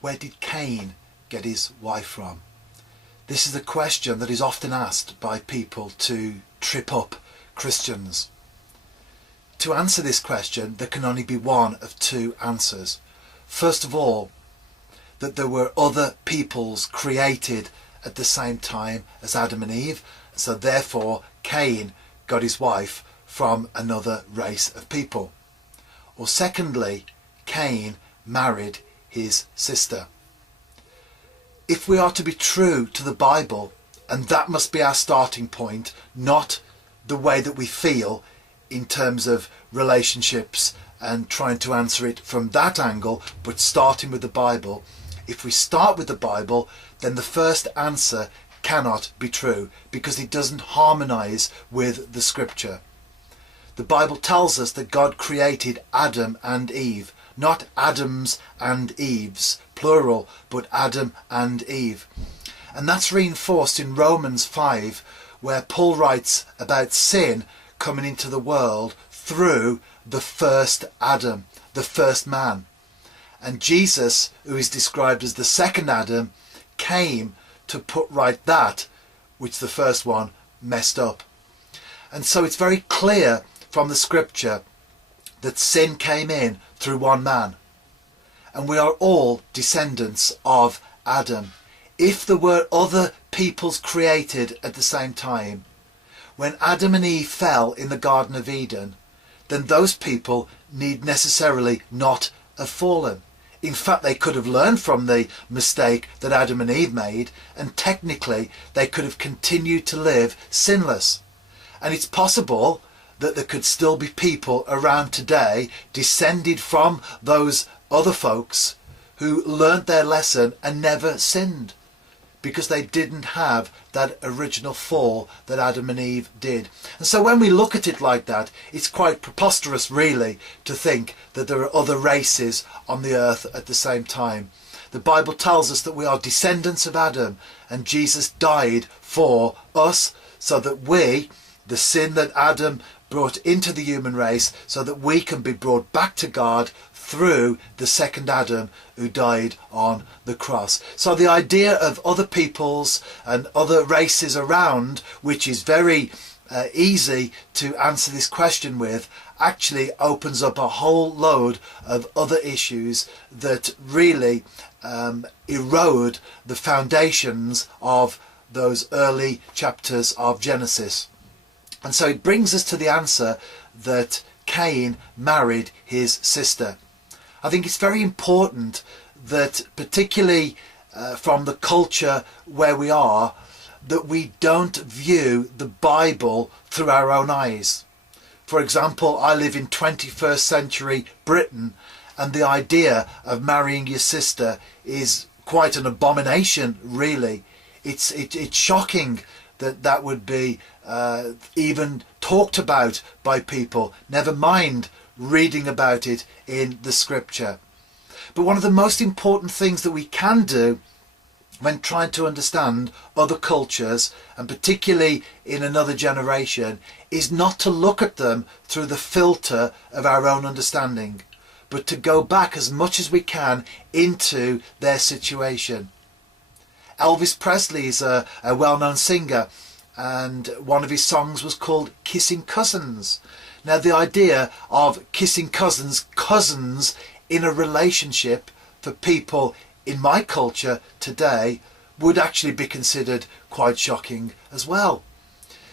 Where did Cain get his wife from? This is a question that is often asked by people to trip up Christians. To answer this question, there can only be one of two answers. First of all, that there were other peoples created at the same time as Adam and Eve, so therefore Cain got his wife from another race of people. Or secondly, Cain married his sister. If we are to be true to the Bible, and that must be our starting point, not the way that we feel in terms of relationships and trying to answer it from that angle, but starting with the Bible. If we start with the Bible, then the first answer cannot be true because it doesn't harmonize with the scripture. The Bible tells us that God created Adam and Eve, not Adams and Eves, plural, but Adam and Eve. And that's reinforced in Romans 5, where Paul writes about sin coming into the world through the first Adam, the first man. And Jesus, who is described as the second Adam, came to put right that which the first one messed up. And so it's very clear from the scripture that sin came in through one man. And we are all descendants of Adam. If there were other peoples created at the same time, when Adam and Eve fell in the Garden of Eden, then those people need necessarily not have fallen. In fact, they could have learned from the mistake that Adam and Eve made, and technically they could have continued to live sinless. And it's possible that there could still be people around today descended from those other folks who learnt their lesson and never sinned because they didn't have that original fall that Adam and Eve did. And so when we look at it like that, it's quite preposterous really to think that there are other races on the earth at the same time. The Bible tells us that we are descendants of Adam, and Jesus died for us so that we, the sin that Adam brought into the human race, so that we can be brought back to God through the second Adam who died on the cross. So the idea of other peoples and other races around, which is very easy to answer this question with, actually opens up a whole load of other issues that really erode the foundations of those early chapters of Genesis. And so it brings us to the answer that Cain married his sister. I think it's very important that, particularly from the culture where we are, that we don't view the Bible through our own eyes. For example, I live in 21st century Britain, and the idea of marrying your sister is quite an abomination, really. It's shocking that that would be even talked about by people, never mind reading about it in the scripture. But one of the most important things that we can do when trying to understand other cultures, and particularly in another generation, is not to look at them through the filter of our own understanding, but to go back as much as we can into their situation. Elvis Presley is a well-known singer, and one of his songs was called Kissing Cousins. Now the idea of kissing cousins in a relationship for people in my culture today would actually be considered quite shocking as well.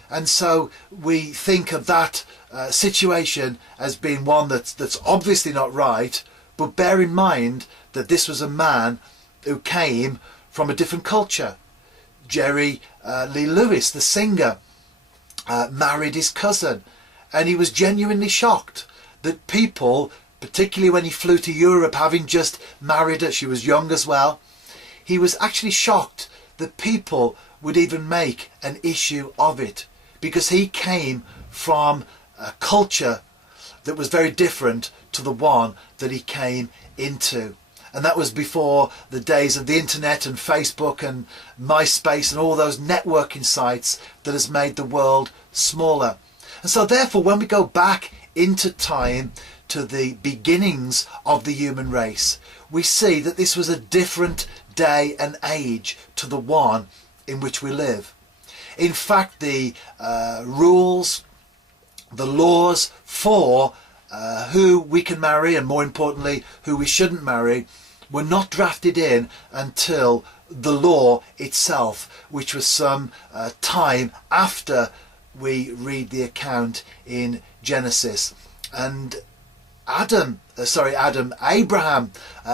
And so we think of that situation as being one that's obviously not right, but bear in mind that this was a man who came from a different culture. Jerry Lee Lewis, the singer, married his cousin, and he was genuinely shocked that people, particularly when he flew to Europe having just married her, she was young as well, he was actually shocked that people would even make an issue of it, because he came from a culture that was very different to the one that he came into. And that was before the days of the internet and Facebook and MySpace and all those networking sites that has made the world smaller. And so therefore, when we go back into time to the beginnings of the human race, we see that this was a different day and age to the one in which we live. In fact, the rules, the laws for who we can marry, and more importantly who we shouldn't marry, were not drafted in until the law itself, which was some time after we read the account in Genesis. And Abraham,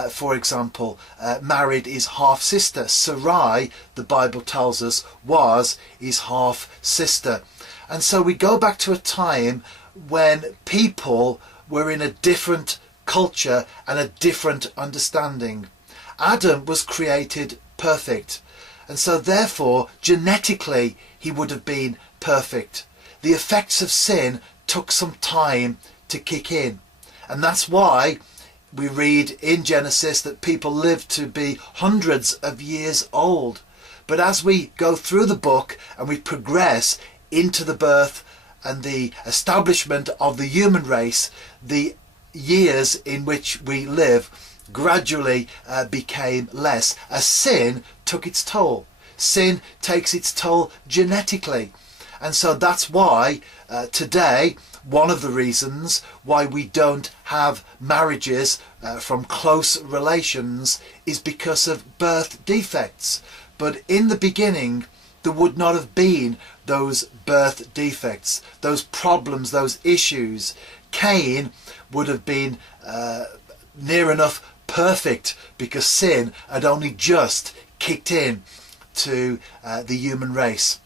for example, married his half-sister. Sarai, the Bible tells us, was his half-sister. And so we go back to a time when people were in a different culture and a different understanding. Adam was created perfect, and so therefore genetically he would have been perfect. The effects of sin took some time to kick in, and that's why we read in Genesis that people lived to be hundreds of years old. But as we go through the book and we progress into the birth and the establishment of the human race, the years in which we live gradually became less, as sin took its toll. Sin takes its toll genetically. And so that's why today, one of the reasons why we don't have marriages from close relations is because of birth defects. But in the beginning, there would not have been those birth defects, those problems, those issues. Cain would have been near enough perfect because sin had only just kicked in to the human race.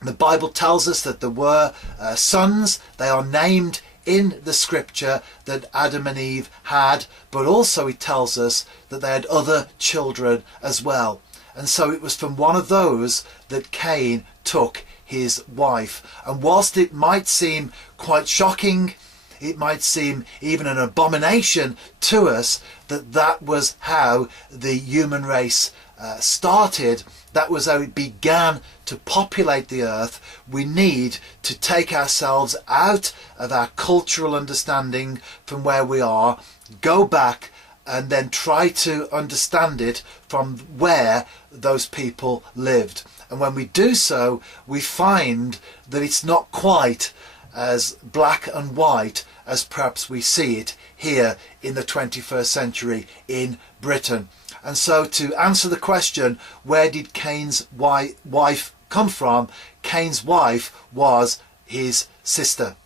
The Bible tells us that there were sons. They are named in the scripture that Adam and Eve had, but also it tells us that they had other children as well. And so it was from one of those that Cain took his wife. And whilst it might seem quite shocking, it might seem even an abomination to us that that was how the human race started, that was how it began to populate the earth, we need to take ourselves out of our cultural understanding from where we are, go back and then try to understand it from where those people lived. And when we do so, we find that it's not quite as black and white as perhaps we see it here in the 21st century in Britain. And so to answer the question, where did Cain's wife come from? Cain's wife was his sister.